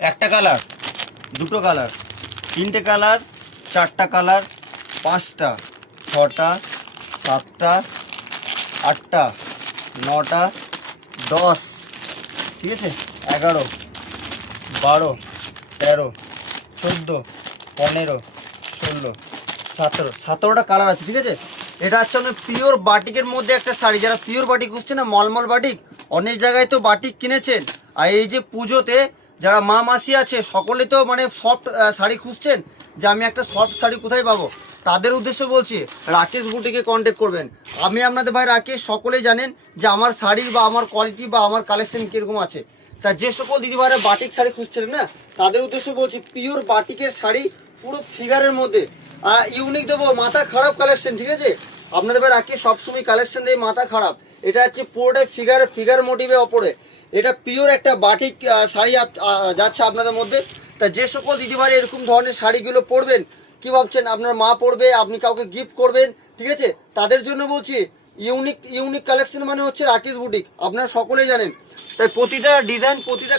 একটা কালার, দুটো কালার, তিনটে কালার, চারটা কালার, পাঁচটা, ছটা, সাতটা, আটটা, নটা, 10, ঠিক আছে, 11, 12, 13, 14, 15, 16, 17, 17টা কালার আছে, ঠিক আছে। এটা হচ্ছে আপনার পিওর বাটিকের মধ্যে একটা শাড়ি। যারা পিওর বাটিক খুঁজছেন না, মলমল বাটিক, অনেক জায়গায় তো বাটিক কিনেছেন, আর এই যে পুজোতে যারা মা মাসি আছে সকলে তো মানে সফট শাড়ি খুঁজছেন, যে আমি একটা সফট শাড়ি কোথায় পাবো, তাদের উদ্দেশ্যে বলছি রাকেশ বুটিকে কন্ট্যাক্ট করবেন। আমি আপনাদের ভাই রাকেশ, সকলেই জানেন যে আমার শাড়ি বা আমার কোয়ালিটি বা আমার কালেকশন কীরকম আছে। তা যে সকল দিদিভাইরা বাটিক শাড়ি খুঁজছিলেন না, তাদের উদ্দেশ্যে বলছি পিওর বাটিকের শাড়ি, পুরো ফিগারের মধ্যে ইউনিক দেবো, মাথা খারাপ কালেকশন, ঠিক আছে। আপনাদের ভাই রাকেশ সবসময় কালেকশন দেয় মাথা খারাপ। এটা হচ্ছে পুরোটাই ফিগার মোটিভে ওপরে, এটা পিওর একটা বাটিক শাড়ি যাচ্ছে আপনাদের মধ্যে। তা যে সকল দিদিভাই এরকম ধরনের শাড়িগুলো পরবেন, কি ভাবছেন আপনার মা পরবে, আপনি কাউকে গিফট করবেন, ঠিক আছে, তাদের জন্য বলছি ইউনিক কালেকশন মানে হচ্ছে রাকেশ বুটিক, আপনারা সকলেই জানেন। তাই প্রতিটা ডিজাইন, প্রতিটা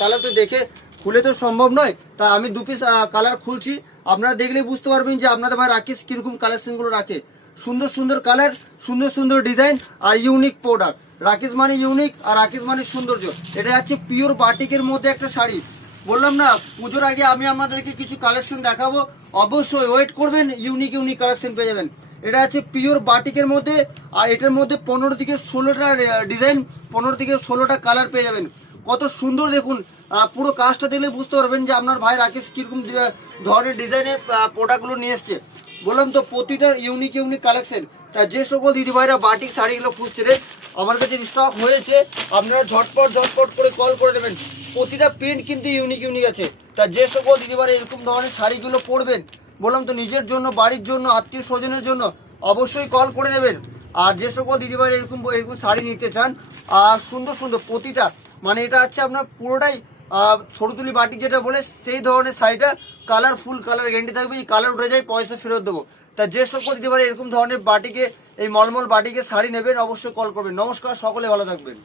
কালার তো দেখে খুলে তো সম্ভব নয়, তাই আমি দু পিস কালার খুলছি, আপনারা দেখলেই বুঝতে পারবেন যে আপনাদের ভাই রাকেশ কীরকম কালেকশনগুলো রাখে। সুন্দর সুন্দর কালার, সুন্দর সুন্দর ডিজাইন আর ইউনিক প্রোডাক্ট। রাকেশ মানে ইউনিক আর রাকেশ মানে সৌন্দর্য। এটা হচ্ছে পিওর বাটিকের মধ্যে একটা শাড়ি। বললাম না পুজোর আগে আমি আপনাদেরকে কিছু কালেকশন দেখাবো, অবশ্যই ওয়েট করবেন, ইউনিক কালেকশন পেয়ে যাবেন। এটা হচ্ছে পিওর বাটিকের মধ্যে, আর এটার মধ্যে 15 থেকে 16টা ডিজাইন, 15 থেকে 16টা কালার পেয়ে যাবেন। কত সুন্দর দেখুন, পুরো কাজটা দেখলে বুঝতে পারবেন যে আপনার ভাই রাকেশ কীরকম ধরনের ডিজাইনের প্রোডাক্টগুলো নিয়ে এসছে। বললাম তো প্রতিটা ইউনিক কালেকশন। তা যে সকল দিদিভাইরা বাটিক শাড়িগুলো খুঁজছিলেন, আমার কাছে স্টক হয়েছে, আপনারা ঝটপট করে কল করে নেবেন। প্রতিটা প্রিন্ট কিন্তু ইউনিক আছে। তা যে সকল দিদিভাইরা এরকম ধরনের শাড়িগুলো পরবেন, বললাম তো নিজের জন্য, বাড়ির জন্য, আত্মীয় স্বজনের জন্য, অবশ্যই কল করে নেবেন। আর যে সকল দিদিভাইরা এরকম শাড়ি নিতে চান, আর সুন্দর প্রতিটা, মানে এটা হচ্ছে আপনার পুরোটাই সরুতুলি বাটিক যেটা বলে সেই ধরনের শাড়িটা, কালারফুল, কালার গ্যারান্টি থাকবে, এই কালার উঠে যায় পয়সা ফেরত দেবো। তা যে সকল দিদিভাইরা এরকম ধরনের বাটিকে, এই মলমল বাটিকে শাড়ি নেবেন, অবশ্যই কল করবেন। নমস্কার, সকলে ভালো থাকবেন।